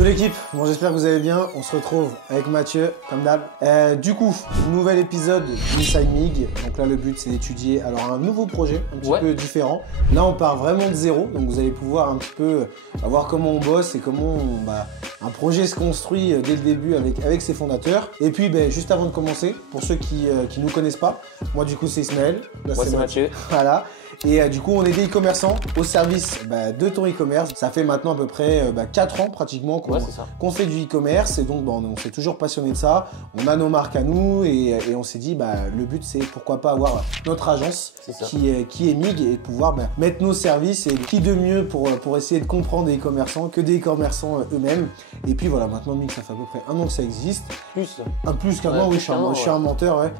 Yo l'équipe, bon j'espère que vous allez bien, on se retrouve avec Mathieu, comme d'hab. Du coup, nouvel épisode d'Inside Mig, donc là le but c'est d'étudier alors un nouveau projet, un petit peu différent. Là on part vraiment de zéro, donc vous allez pouvoir un petit peu voir comment on bosse et comment un projet se construit dès le début avec ses fondateurs. Et puis juste avant de commencer, pour ceux qui nous connaissent pas, moi du coup c'est Ismaël, là c'est Mathieu. Voilà. Et du coup, on est des e-commerçants au service de ton e-commerce. Ça fait maintenant à peu près 4 ans pratiquement qu'on fait du e-commerce. Et donc, on s'est toujours passionné de ça. On a nos marques à nous et on s'est dit, le but, c'est pourquoi pas avoir notre agence qui est Mig et pouvoir mettre nos services. Et qui de mieux pour essayer de comprendre des e-commerçants que des e-commerçants eux-mêmes. Et puis voilà, maintenant Mig, ça fait à peu près 1 an que ça existe. Plus qu'un an, oui, je suis un menteur. Ouais.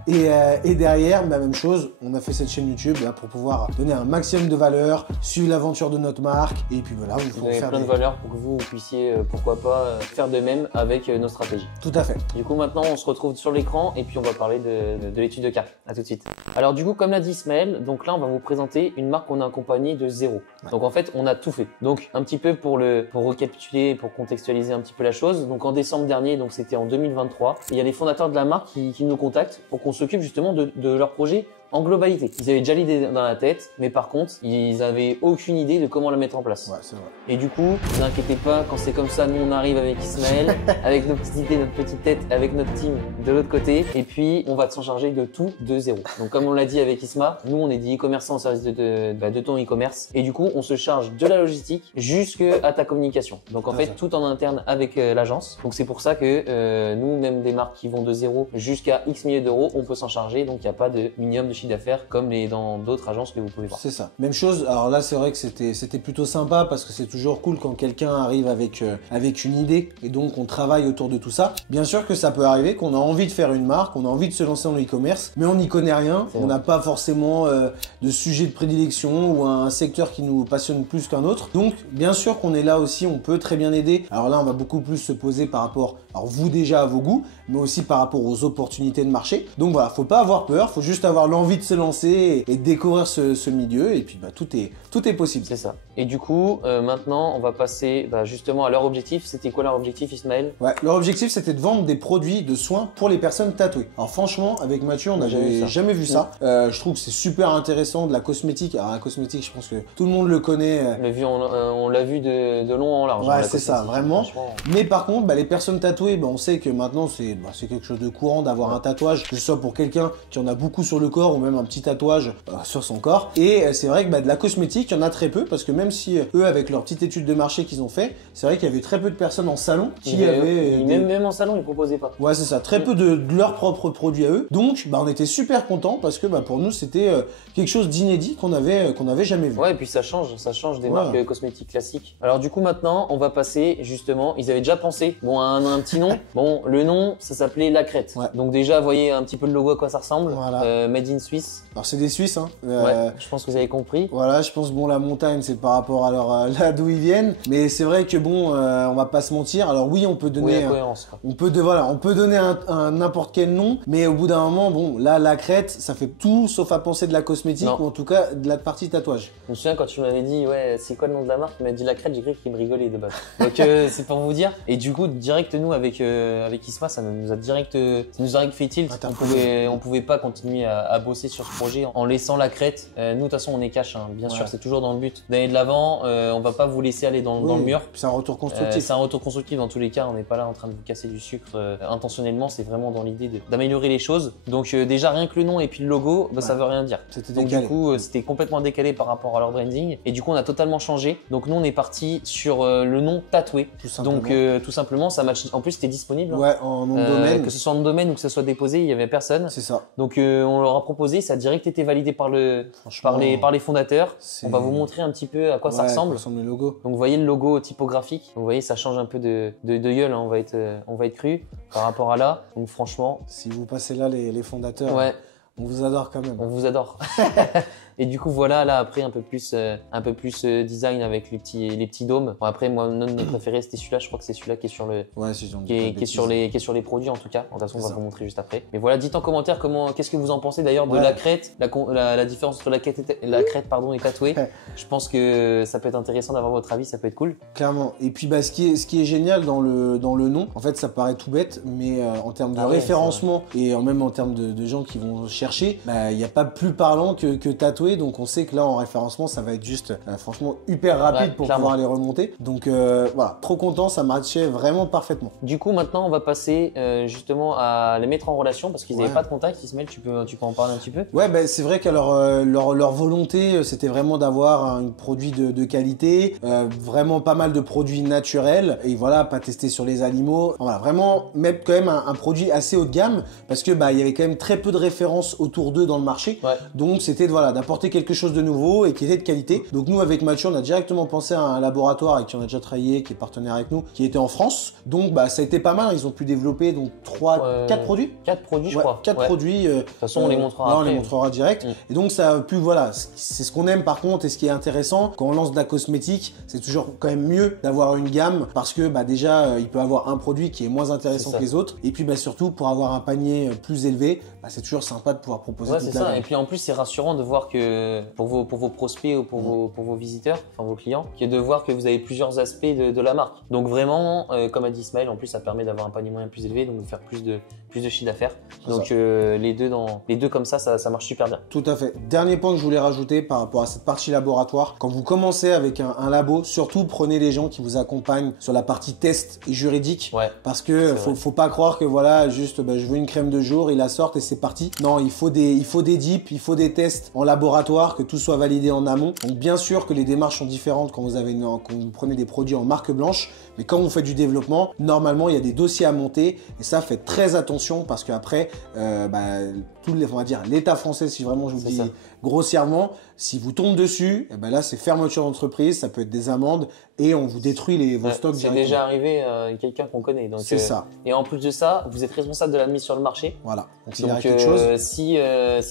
Et derrière, même chose, on a fait cette chaîne YouTube pour pouvoir donner un maximum de valeur, suivre l'aventure de notre marque et puis voilà, vous avez plein de valeurs pour que vous puissiez pourquoi pas faire de même avec nos stratégies. Tout à fait. Du coup maintenant on se retrouve sur l'écran et puis on va parler de l'étude de cas. À tout de suite. Alors du coup comme l'a dit Ismaël, donc là on va vous présenter une marque qu'on a accompagnée de zéro. Ouais. Donc en fait on a tout fait. Donc un petit peu pour récapituler, pour contextualiser un petit peu la chose. Donc en décembre dernier, donc c'était en 2023, il y a les fondateurs de la marque qui nous contactent pour qu'on s'occupe justement de leur projet en globalité. Ils avaient déjà l'idée dans la tête, mais par contre, ils avaient aucune idée de comment la mettre en place. Ouais, c'est vrai. Et du coup, ne vous inquiétez pas, quand c'est comme ça, nous on arrive avec Ismaël, avec nos petites idées, notre petite tête, avec notre team de l'autre côté, et puis on va s'en charger de tout de zéro. Donc comme on l'a dit avec Isma, nous on est des e-commerçants au service de ton e-commerce, et du coup on se charge de la logistique jusqu'à ta communication. Donc en fait, tout en interne avec l'agence. Donc c'est pour ça que nous, même des marques qui vont de zéro jusqu'à X milliers d'euros, on peut s'en charger, donc il n'y a pas de minimum de d'affaires comme dans d'autres agences que vous pouvez voir. C'est ça. Même chose. Alors là, c'est vrai que c'était plutôt sympa parce que c'est toujours cool quand quelqu'un arrive avec une idée et donc on travaille autour de tout ça. Bien sûr que ça peut arriver qu'on a envie de faire une marque, on a envie de se lancer dans l'e-commerce, mais on n'y connaît rien. On n'a pas forcément de sujet de prédilection ou un secteur qui nous passionne plus qu'un autre. Donc, bien sûr qu'on est là aussi, on peut très bien aider. Alors là, on va beaucoup plus se poser par rapport, alors vous déjà à vos goûts, mais aussi par rapport aux opportunités de marché. Donc voilà, faut pas avoir peur, faut juste avoir l'envie de se lancer et découvrir ce milieu et puis tout est possible. C'est ça. Et du coup, maintenant, on va passer justement à leur objectif. C'était quoi leur objectif, Ismaël? Ouais, leur objectif c'était de vendre des produits de soins pour les personnes tatouées. Alors franchement, avec Mathieu, on n'avait jamais vu ça. Je trouve que c'est super intéressant, de la cosmétique. Alors la cosmétique, je pense que tout le monde le connaît. On l'a vu de long en large. Ouais, c'est ça, vraiment. Mais par contre, les personnes tatouées, on sait que maintenant c'est quelque chose de courant d'avoir un tatouage, que ce soit pour quelqu'un qui en a beaucoup sur le corps ou même un petit tatouage sur son corps. Et c'est vrai que de la cosmétique, il y en a très peu parce que même si eux, avec leur petite étude de marché qu'ils ont fait, c'est vrai qu'il y avait très peu de personnes en salon qui avaient... Même en salon, ils proposaient pas. Ouais, c'est ça. Très peu de leurs propres produits à eux. Donc, on était super contents parce que pour nous, c'était quelque chose d'inédit qu'on avait jamais vu. Ouais, et puis ça change des marques cosmétiques classiques. Alors du coup, maintenant, on va passer justement, ils avaient déjà pensé à un petit nom. Bon, le nom, ça s'appelait La Crête. Ouais. Donc déjà, vous voyez un petit peu le logo à quoi ça ressemble. Voilà. Made in Suisse. Alors c'est des Suisses, hein. Ouais, je pense que vous avez compris. Voilà, je pense la montagne c'est par rapport à là d'où ils viennent, mais c'est vrai que on va pas se mentir. Alors oui, on peut donner, on peut donner un n'importe quel nom, mais au bout d'un moment, là La Crête, ça fait tout sauf à penser de la cosmétique ou en tout cas de la partie tatouage. Je me souviens quand tu m'avais dit c'est quoi le nom de la marque, tu m'as dit La Crête, j'ai cru qu'il me rigolait de base. Donc c'est pour vous dire. Et du coup direct nous avec Isma, ça nous a fait tilt. On pouvait pas continuer à bosser sur ce projet en laissant La Crête. Nous de toute façon on est cash, hein. Bien sûr c'est toujours dans le but d'aller de l'avant. On va pas vous laisser aller dans le mur. C'est un retour constructif. C'est un retour constructif dans tous les cas. On n'est pas là en train de vous casser du sucre intentionnellement. C'est vraiment dans l'idée d'améliorer les choses. Donc déjà rien que le nom et puis le logo, ça veut rien dire. Donc du coup c'était complètement décalé par rapport à leur branding. Et du coup on a totalement changé. Donc nous on est parti sur le nom Tatoué. Donc tout simplement ça match. En plus c'était disponible. Ouais, en nom de domaine. Que ce soit en nom de domaine ou que ce soit déposé, il y avait personne. C'est ça. Donc on leur a proposé, ça a direct été validé par les fondateurs. On va vous montrer un petit peu à quoi ça ressemble. Le logo. Donc vous voyez le logo typographique. Donc, vous voyez ça change un peu de gueule. Hein. On va être cru par rapport à là. Donc franchement. Si vous passez là les fondateurs. Ouais. On vous adore quand même. On vous adore. Et du coup, voilà, là, après, un peu plus design avec les petits dômes. Bon, après, moi, notre préféré, c'était celui-là. Je crois que c'est celui-là qui est sur le, qui est sur les produits, en tout cas. De toute façon, on va vous montrer juste après. Mais voilà, dites en commentaire qu'est-ce que vous en pensez d'ailleurs de la crête, la différence entre la crête et tatouée. Je pense que ça peut être intéressant d'avoir votre avis, ça peut être cool. Clairement. Et puis, ce qui est génial dans le nom, en fait, ça paraît tout bête, mais en termes de référencement et même en termes de gens qui vont chercher, il n'y a pas plus parlant que tatoué. Donc, on sait que là, en référencement, ça va être juste, franchement, hyper rapide pour pouvoir les remonter. Donc, voilà, trop content, ça matchait vraiment parfaitement. Du coup, maintenant, on va passer justement à les mettre en relation parce qu'ils n'avaient pas de contact. Ismaël, tu peux en parler un petit peu? Ouais, c'est vrai que leur volonté, c'était vraiment d'avoir un produit de qualité, vraiment pas mal de produits naturels et voilà, pas testé sur les animaux. Voilà, vraiment mettre quand même un produit assez haut de gamme parce que il y avait quand même très peu de références autour d'eux dans le marché. Donc c'était d'apporter quelque chose de nouveau et qui était de qualité. Donc nous avec Mathieu, on a directement pensé à un laboratoire avec qui on a déjà travaillé, qui est partenaire avec nous, qui était en France. Donc ça a été pas mal. Ils ont pu développer donc 4 produits. 4 produits, je crois. 4 produits. De toute façon, on les montrera après. On les montrera direct. Et donc ça a pu, voilà, c'est ce qu'on aime par contre et ce qui est intéressant quand on lance de la cosmétique, c'est toujours quand même mieux d'avoir une gamme parce que déjà il peut avoir un produit qui est moins intéressant que les autres et puis surtout pour avoir un panier plus élevé, c'est toujours sympa de pouvoir proposer toute la gamme. Et puis en plus c'est rassurant de voir que pour vos prospects ou pour vos visiteurs, enfin vos clients, de voir que vous avez plusieurs aspects de la marque. Donc vraiment, comme a dit Ismaël, en plus ça permet d'avoir un panier moyen plus élevé, donc de faire plus de chiffre d'affaires. Donc les deux comme ça marche super bien. Tout à fait. Dernier point que je voulais rajouter par rapport à cette partie laboratoire, quand vous commencez avec un labo, surtout prenez les gens qui vous accompagnent sur la partie test et juridique, parce que faut pas croire que voilà juste je veux une crème de jour, ils la sortent et c'est parti. Non, il faut des dips, il faut des tests en laboratoire, que tout soit validé en amont. Donc bien sûr que les démarches sont différentes quand vous prenez des produits en marque blanche, mais quand vous faites du développement, normalement il y a des dossiers à monter et ça faites très attention parce qu'après on va dire l'État français, si vraiment je vous dis grossièrement, si vous tombez dessus, là c'est fermeture d'entreprise, ça peut être des amendes et on vous détruit vos stocks directement. C'est déjà arrivé quelqu'un qu'on connaît. C'est ça. Et en plus de ça, vous êtes responsable de la mise sur le marché. Voilà. Donc s'il arrive quelque chose, si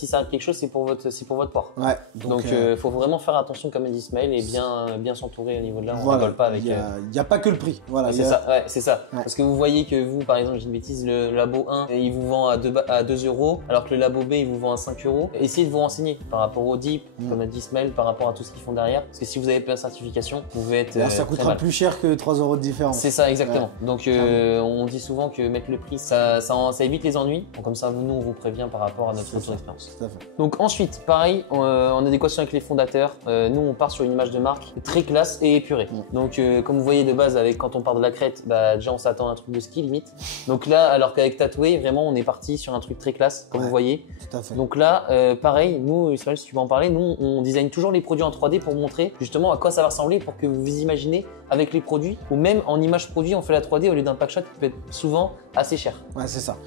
ça arrive quelque chose, c'est pour votre part. Ouais. Donc faut vraiment faire attention comme a dit Ismaël et bien s'entourer au niveau de là. On rigole pas avec. Il y a pas que le prix. Voilà. C'est ça. Ouais, c'est ça. Ouais. Parce que vous voyez que vous, par exemple, j'ai une bêtise, le labo 1, il vous vend à 2 €, alors que le labo B, il vous vend à 5 €. Essayez de vous renseigner par rapport au DIP, comme a dit Ismaël, par rapport à tout ce qu'ils font derrière. Parce que si vous n'avez pas la certification, vous pouvez être. Ça coûtera plus cher que 3 € de différence. C'est ça, exactement. Ouais. Donc on dit souvent que mettre le prix, ça évite les ennuis. Donc, comme ça, nous, on vous prévient par rapport à notre retour d'expérience. Donc ensuite, pareil, en adéquation avec les fondateurs, nous, on part sur une image de marque très classe et épurée. Donc comme vous voyez de base, quand on part de la crête, déjà on s'attend à un truc de ski limite. Donc là, alors qu'avec tatoué, vraiment, on est parti sur un truc très classe, comme vous voyez. Tout à fait. Donc là, pareil, nous, Israël, si tu veux en parler, nous, on design toujours les produits en 3D pour montrer justement à quoi ça va ressembler pour que vous vous imaginez avec les produits ou même en image produit, on fait la 3D au lieu d'un pack shot qui peut être souvent assez cher. Ouais, c'est ça.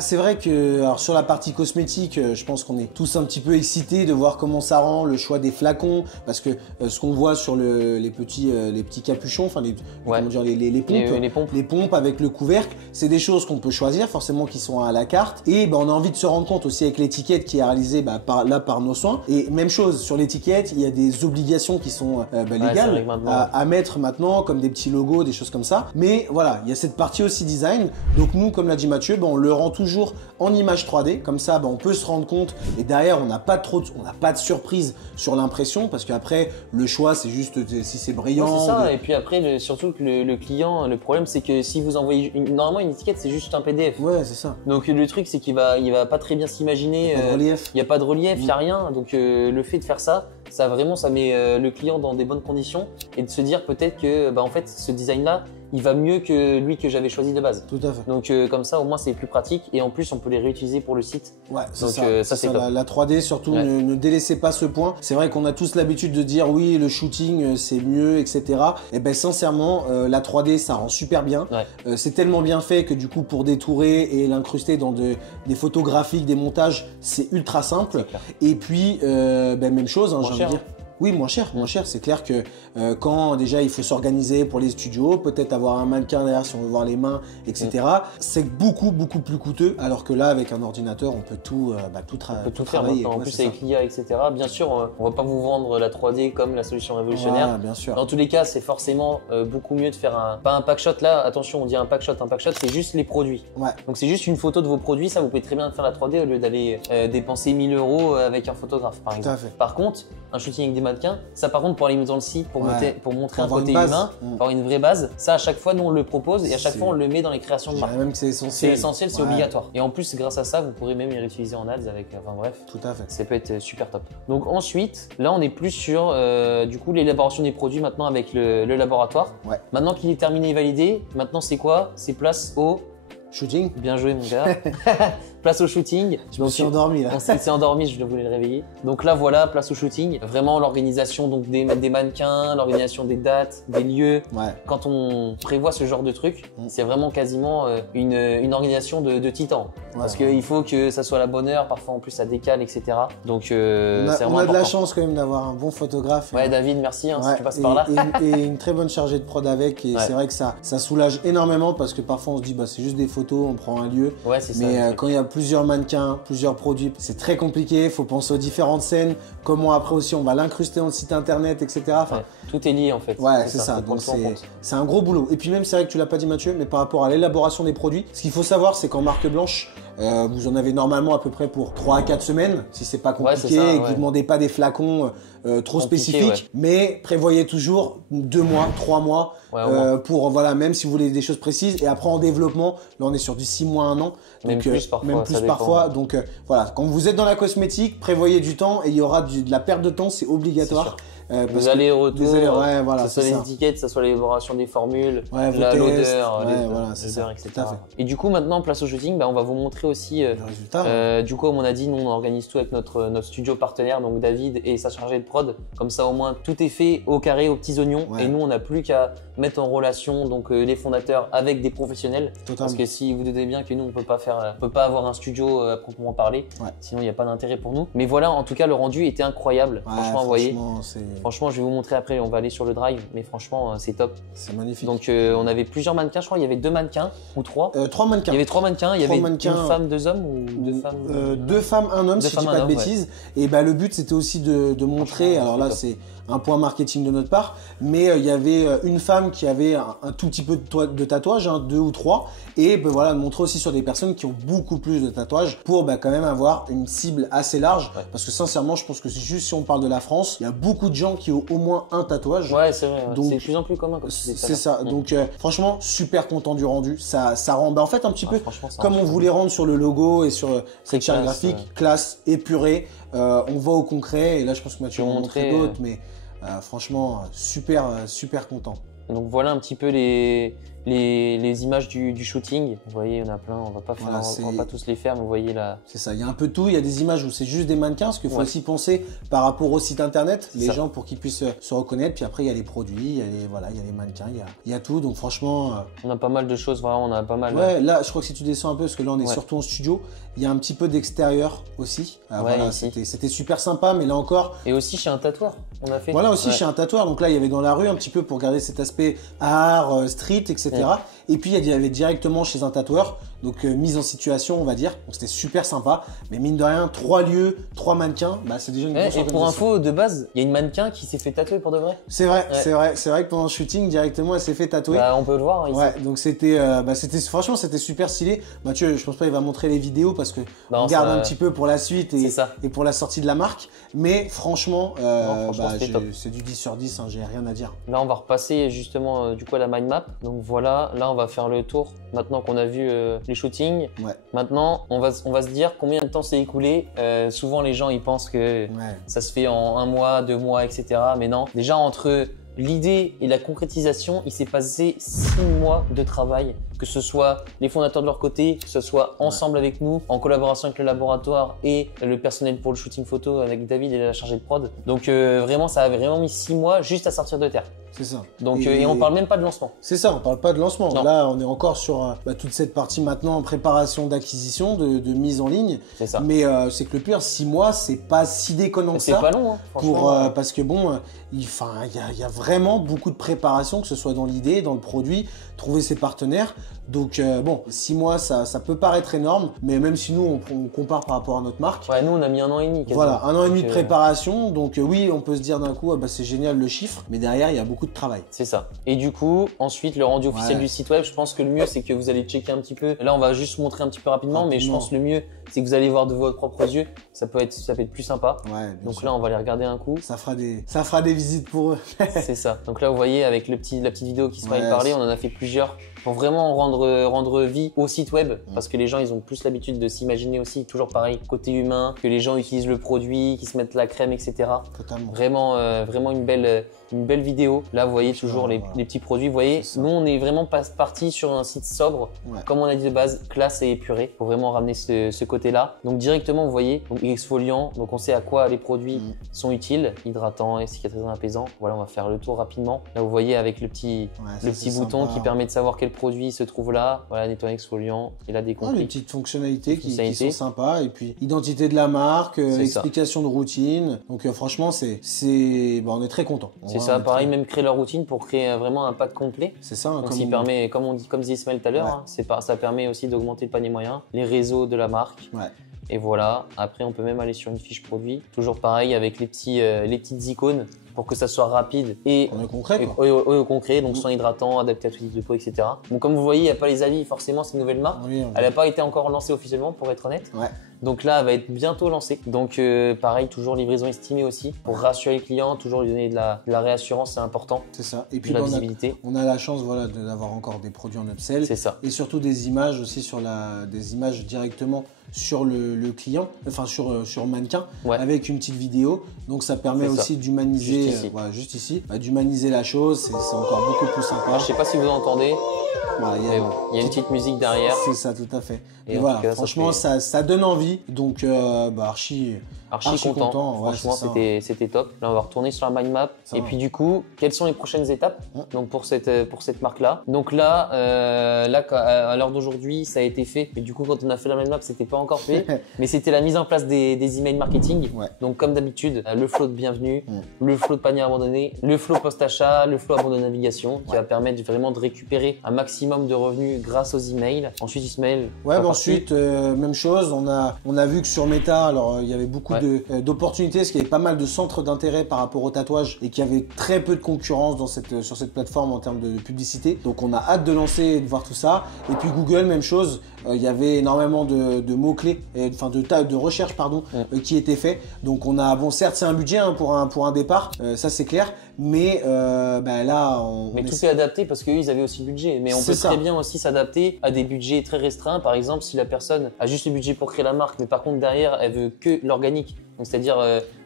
C'est vrai que alors sur la partie cosmétique, je pense qu'on est tous un petit peu excités de voir comment ça rend, le choix des flacons, parce que ce qu'on voit sur les petits capuchons, enfin les pompes avec le couvercle, c'est des choses qu'on peut choisir, forcément qui sont à la carte. Et on a envie de se rendre compte aussi avec l'étiquette qui est réalisée par nos soins. Et même chose sur l'étiquette, il y a des obligations qui sont légales à mettre maintenant, comme des petits logos, des choses comme ça. Mais voilà, il y a cette partie aussi design. Donc nous, comme l'a dit Mathieu, on le rend toujours en image 3D. Comme ça, on peut se rendre compte. Et derrière, on n'a pas de surprise sur l'impression parce qu'après, le choix, c'est juste si c'est brillant. Ouais, c'est ça. Et puis après, surtout que le client, le problème, c'est que si vous envoyez normalement une étiquette, c'est juste un PDF. Ouais, c'est ça. Donc le truc, c'est qu'il va pas très bien s'imaginer. Il n'y a pas de relief, il n'y a rien. Donc le fait de faire ça met le client dans des bonnes conditions et de se dire peut-être que en fait ce design là il va mieux que lui que j'avais choisi de base. Tout à fait. Donc comme ça au moins c'est plus pratique et en plus on peut les réutiliser pour le site. Ouais, c'est ça. Ça c'est top. La 3D surtout, ne délaissez pas ce point. C'est vrai qu'on a tous l'habitude de dire oui le shooting c'est mieux, etc. Et sincèrement la 3D ça rend super bien. C'est tellement bien fait que du coup pour détourer et l'incruster dans des photos graphiques, des montages, c'est ultra simple. Et puis même chose, j'ai envie de dire. Oui, moins cher, c'est clair que quand déjà il faut s'organiser pour les studios, peut-être avoir un mannequin derrière si on veut voir les mains, etc. C'est beaucoup plus coûteux, alors que là avec un ordinateur on peut tout travailler. En plus avec l'IA, etc. Bien sûr, on va pas vous vendre la 3D comme la solution révolutionnaire. Voilà, bien sûr. Dans tous les cas, c'est forcément beaucoup mieux de faire pas un pack shot là. Attention, on dit un pack shot, c'est juste les produits. Ouais. Donc c'est juste une photo de vos produits, ça vous pouvez très bien faire la 3D au lieu d'aller dépenser 1000 € avec un photographe par exemple. Par contre, un shooting avec des mannequins, ça par contre pour aller dans le site, pour montrer un côté humain, pour avoir une vraie base, ça à chaque fois nous on le propose et à chaque fois on le met dans les créations de marque. Même que c'est essentiel. C'est essentiel, c'est obligatoire. Et en plus grâce à ça, vous pourrez même y réutiliser en ads avec, enfin bref. Tout à fait. Ça peut être super top. Donc ensuite, là on est plus sur du coup l'élaboration des produits maintenant avec le laboratoire. Ouais. Maintenant qu'il est terminé et validé, maintenant c'est quoi? C'est place au shooting. Bien joué mon gars. Place au shooting. Je me suis endormi là. On s'est endormi, je voulais le réveiller. Donc là voilà, place au shooting. Vraiment l'organisation donc des mannequins, l'organisation des dates, des lieux. Ouais. Quand on prévoit ce genre de truc, c'est vraiment quasiment une organisation de titan. Parce qu'il faut que ça soit à la bonne heure, parfois en plus ça décale, etc. Donc c'est vraiment on a de la important. chance quand même d'avoir un bon photographe. Ouais, David, merci si tu passes par là. Et une très bonne chargée de prod avec. Et c'est vrai que ça soulage énormément parce que parfois on se dit c'est juste des photos, on prend un lieu. Ouais, c'est ça. Mais quand il y a plusieurs mannequins, plusieurs produits, c'est très compliqué. Il faut penser aux différentes scènes, comment après aussi on va l'incruster dans le site internet, etc. Enfin, tout est lié en fait. Ouais, c'est ça. Donc c'est un gros boulot. Et puis même, c'est vrai que tu l'as pas dit Mathieu, mais par rapport à l'élaboration des produits, ce qu'il faut savoir, c'est qu'en marque blanche, vous en avez normalement à peu près pour 3 à 4 semaines, si c'est pas compliqué et que vous ne demandez pas des flacons trop spécifiques. Mais prévoyez toujours 2 mois, 3 mois pour, même si vous voulez des choses précises. Et après, en développement, là, on est sur du 6 mois, 1 an. Même plus parfois. Donc voilà, quand vous êtes dans la cosmétique, prévoyez du temps et il y aura de la perte de temps, c'est obligatoire. Vous allez et retour, que ce soit les étiquettes, ce soit l'élaboration des formules, l'odeur, etc. Et du coup, maintenant, place au shooting, on va vous montrer aussi le résultat. Du coup, comme on a dit, nous on organise tout avec notre studio partenaire, donc David et sa chargée de prod. Comme ça, au moins, tout est fait au carré, aux petits oignons. Et nous, on n'a plus qu'à mettre en relation donc les fondateurs avec des professionnels. Parce que si vous doutez bien que nous, on peut pas avoir un studio à proprement parler. Sinon, il n'y a pas d'intérêt pour nous. Mais voilà, en tout cas, le rendu était incroyable. Franchement, vous voyez. Franchement, je vais vous montrer après, on va aller sur le drive, mais franchement, c'est top. C'est magnifique. Donc, on avait plusieurs mannequins, je crois, il y avait 2 mannequins ou 3. 3 mannequins. Il y avait 3 mannequins, il y avait une femme, 2 hommes ou 2 femmes 2 femmes, 1 homme, si je dis pas de bêtises. Et le but, c'était aussi de montrer, alors là, c'est un point marketing de notre part, mais il y avait une femme qui avait un tout petit peu de tatouage, 2 ou 3, et de montrer aussi sur des personnes qui ont beaucoup plus de tatouages pour quand même avoir une cible assez large. Parce que sincèrement, je pense que c'est juste si on parle de la France, il y a beaucoup de gens qui ont au moins un tatouage. Ouais, c'est vrai. C'est de plus en plus commun. C'est ça. Donc franchement, super content du rendu. Ça rend en fait un petit peu comme on voulait rendre sur le logo et sur cette charte graphique, classe, épurée. On va au concret et là, je pense que Mathieu va montrer d'autres, mais franchement, super content. Donc voilà un petit peu les images du shooting. Vous voyez, il y en a plein, on va pas tous les faire, mais vous voyez là. C'est ça, il y a un peu de tout, il y a des images où c'est juste des mannequins, parce qu'il faut aussi penser par rapport au site internet, les gens pour qu'ils puissent se reconnaître, puis après il y a les produits, il y a les mannequins, il y a tout, donc franchement… On a pas mal de choses, vraiment, on a pas mal… Ouais, là je crois que si tu descends un peu, parce que là on est surtout en studio, il y a un petit peu d'extérieur aussi. C'était super sympa, mais là encore… Et aussi chez un tatoueur, on a fait… Voilà, aussi chez un tatoueur, donc là il y avait dans la rue un petit peu pour garder cet aspect art, street, etc. Et puis il y avait directement chez un tatoueur, donc mise en situation on va dire, donc c'était super sympa, mais mine de rien, 3 lieux, 3 mannequins, c'est déjà une grosse organisation. Et pour info, de base, il y a une mannequin qui s'est fait tatouer pour de vrai. C'est vrai, c'est vrai que pendant le shooting, directement elle s'est fait tatouer. On peut le voir ici. Ouais, donc franchement c'était super stylé. Mathieu, je pense pas il va montrer les vidéos parce que on garde un petit peu pour la suite et pour la sortie de la marque, mais franchement, c'est du 10 sur 10, j'ai rien à dire. Là on va repasser justement du coup à la mind map, donc voilà, là on va faire le tour maintenant qu'on a vu les shootings. Maintenant on va se dire combien de temps s'est écoulé. Souvent les gens ils pensent que ça se fait en 1 mois, 2 mois, etc. Mais non, déjà entre l'idée et la concrétisation, il s'est passé 6 mois de travail, que ce soit les fondateurs de leur côté, que ce soit ensemble avec nous, en collaboration avec le laboratoire et le personnel pour le shooting photo avec David et la chargée de prod. Donc vraiment, ça avait vraiment mis 6 mois juste à sortir de terre. C'est ça. Donc, et on parle même pas de lancement. C'est ça, on parle pas de lancement. Non. Là, on est encore sur toute cette partie maintenant en préparation d'acquisition, de mise en ligne. C'est ça. Mais c'est que le pire, 6 mois, c'est pas si déconnant que ça. C'est pas long, hein, franchement. Parce que bon, il y a vraiment beaucoup de préparation, que ce soit dans l'idée, dans le produit, trouver ses partenaires. Donc bon, 6 mois, ça peut paraître énorme, mais même si nous, on compare par rapport à notre marque. Ouais, nous, on a mis 1 an et demi. Quasiment. Voilà, 1 an et demi de préparation. Donc oui, on peut se dire d'un coup, c'est génial le chiffre, mais derrière, il y a beaucoup de travail. C'est ça. Et du coup, ensuite, le rendu officiel du site web, je pense que le mieux, c'est que vous allez checker un petit peu. Là, on va juste montrer un petit peu rapidement, mais je pense que le mieux, c'est que vous allez voir de vos propres yeux. Ça peut être plus sympa. Ouais, donc sûr. Là, on va les regarder un coup. Ça fera des visites pour eux. C'est ça. Donc là, vous voyez, avec la petite vidéo qui se va parler, on en a fait plusieurs pour vraiment rendre vie au site web, parce que les gens, ils ont plus l'habitude de s'imaginer aussi, toujours pareil, côté humain, que les gens utilisent le produit, qu'ils se mettent la crème, etc. Totalement. Vraiment une belle vidéo. Là, vous voyez toujours les petits produits. Vous voyez, nous, on est vraiment parti sur un site sobre, comme on a dit de base, classe et épuré, pour vraiment ramener ce côté-là. Donc directement, vous voyez, donc exfoliant, donc on sait à quoi les produits sont utiles, hydratant et cicatrisant, apaisant. Voilà, on va faire le tour rapidement. Là, vous voyez avec le petit bouton qui permet de savoir quel produit se trouve là. Voilà, nettoyant, exfoliant. Et là, des compris. Les petites fonctionnalités qui sont sympas. Et puis, identité de la marque, explication de routine. Donc franchement, on est très content. C'est ça, pareil, même créer leur routine pour créer vraiment un pack complet. C'est ça. Donc, permet, comme disait Ismaël tout à l'heure, ça permet aussi d'augmenter le panier moyen, les réseaux de la marque. Ouais. Et voilà, après on peut même aller sur une fiche produit. Toujours pareil avec les petites icônes pour que ça soit rapide et concret, donc sans hydratant, adapté à tout type de peau, etc. Bon, comme vous voyez, il n'y a pas les avis, forcément c'est une nouvelle marque. Elle n'a pas été encore lancée officiellement pour être honnête. Ouais. Donc là, elle va être bientôt lancée. Donc pareil, toujours livraison estimée aussi pour rassurer le client, toujours lui donner de la réassurance, c'est important. C'est ça. Et puis la visibilité. On a la chance d'avoir encore des produits en upsell. C'est ça. Et surtout des images aussi des images directement sur le client, enfin sur mannequin, avec une petite vidéo. Donc ça permet aussi d'humaniser, juste ici, d'humaniser la chose. C'est encore beaucoup plus sympa. Alors, je sais pas si vous entendez. Il y a une petite musique derrière. C'est ça, tout à fait. Et voilà, franchement, ça donne envie. Donc, archi content. Franchement, c'était top. Là, on va retourner sur la mind map. Et puis, du coup, quelles sont les prochaines étapes donc pour cette marque-là? Donc là, à l'heure d'aujourd'hui, ça a été fait. Mais du coup, quand on a fait la mind map, c'était pas encore fait. Mais c'était la mise en place des emails marketing. Donc, comme d'habitude, le flow de bienvenue, le flow de panier abandonné, le flow post-achat, le flow abandonné navigation qui va permettre vraiment de récupérer un maximum de revenus grâce aux emails. Ensuite, Ismaël. Ensuite, même chose. On a vu que sur Meta, alors il y avait beaucoup d'opportunités, parce qu'il y avait pas mal de centres d'intérêt par rapport au tatouage et qu'il y avait très peu de concurrence sur cette plateforme en termes de publicité. Donc, on a hâte de lancer et de voir tout ça. Et puis Google, même chose. Il y avait énormément de mots-clés, de recherches qui étaient faits. Donc on a, certes c'est un budget pour un départ, ça c'est clair, mais là tout est adapté parce qu'eux ils avaient aussi le budget. Mais on peut très bien aussi s'adapter à des budgets très restreints. Par exemple, si la personne a juste le budget pour créer la marque, mais par contre derrière elle veut que l'organique, donc c'est-à-dire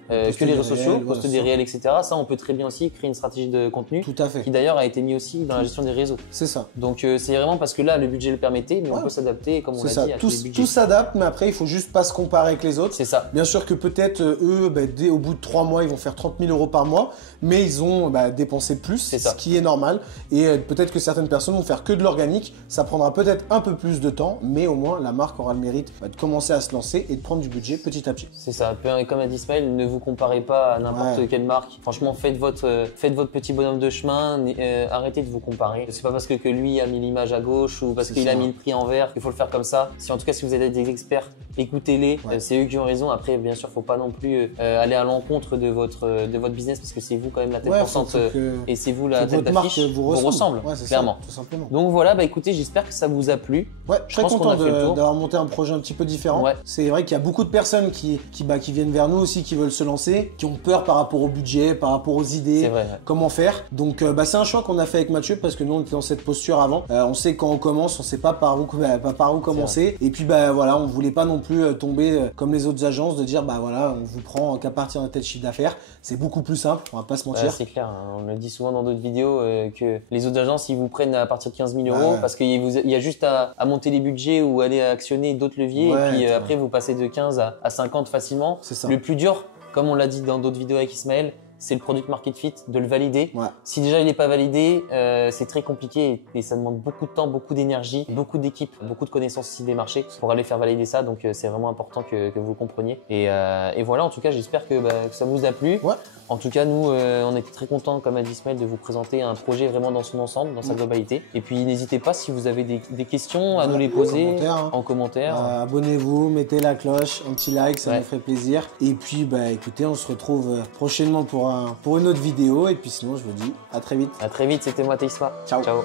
que les réseaux sociaux, poster des réels, etc. Ça, on peut très bien aussi créer une stratégie de contenu. Tout à fait. Qui d'ailleurs a été mis aussi dans la gestion des réseaux. C'est ça. Donc c'est vraiment parce que là, le budget le permettait, mais on peut s'adapter, comme on l'a dit, à tous les budgets. Tout s'adapte, mais après, il faut juste pas se comparer avec les autres. C'est ça. Bien sûr que peut-être eux, au bout de 3 mois, ils vont faire 30 000 € par mois, mais ils ont dépensé plus, ce qui est normal. Et peut-être que certaines personnes vont faire que de l'organique. Ça prendra peut-être un peu plus de temps, mais au moins, la marque aura le mérite de commencer à se lancer et de prendre du budget petit à petit. C'est ça. Comme a dit Ismaël, ne vous comparez pas à n'importe quelle marque. Franchement, faites votre petit bonhomme de chemin. Arrêtez de vous comparer. C'est pas parce que lui a mis l'image à gauche ou parce qu'il a mis le prix en vert qu'il faut le faire comme ça. En tout cas, si vous êtes des experts, écoutez-les. C'est eux qui ont raison. Après, bien sûr, faut pas non plus aller à l'encontre de votre business parce que c'est vous quand même la tête pensante et c'est vous la tête d'affiche vous ressemble clairement. Tout simplement. Donc voilà, écoutez, j'espère que ça vous a plu. Je suis très content d'avoir monté un projet un petit peu différent. C'est vrai qu'il y a beaucoup de personnes qui viennent vers nous aussi, qui veulent se lancer, qui ont peur par rapport au budget, par rapport aux idées, comment faire. Donc c'est un choix qu'on a fait avec Mathieu parce que nous on était dans cette posture avant. On sait quand on commence, on sait pas par où commencer. Et puis on voulait pas non plus tomber comme les autres agences de dire on vous prend qu'à partir d'un tel chiffre d'affaires. C'est beaucoup plus simple, on va pas se mentir. C'est clair, on le dit souvent dans d'autres vidéos que les autres agences ils vous prennent à partir de 15 000 € parce qu'il y a juste à monter les budgets ou aller actionner d'autres leviers et puis après vous passez de 15 à 50 facilement. C'est ça. Le plus dur, comme on l'a dit dans d'autres vidéos avec Ismaël, c'est le product market fit, de le valider. Ouais. Si déjà il n'est pas validé, c'est très compliqué et ça demande beaucoup de temps, beaucoup d'énergie, beaucoup d'équipes, beaucoup de connaissances aussi des marchés pour aller faire valider ça. Donc c'est vraiment important que vous le compreniez. Et voilà, en tout cas, j'espère que ça vous a plu. Ouais. En tout cas, nous, on était très contents, comme a dit Ismaël, de vous présenter un projet vraiment dans son ensemble, dans sa globalité. Et puis n'hésitez pas, si vous avez des questions, à nous les poser en commentaire. Abonnez-vous, mettez la cloche, un petit like, ça nous ferait plaisir. Et puis écoutez, on se retrouve prochainement pour une autre vidéo. Et puis sinon, je vous dis à très vite. À très vite, c'était moi, Teisma. Ciao. Ciao.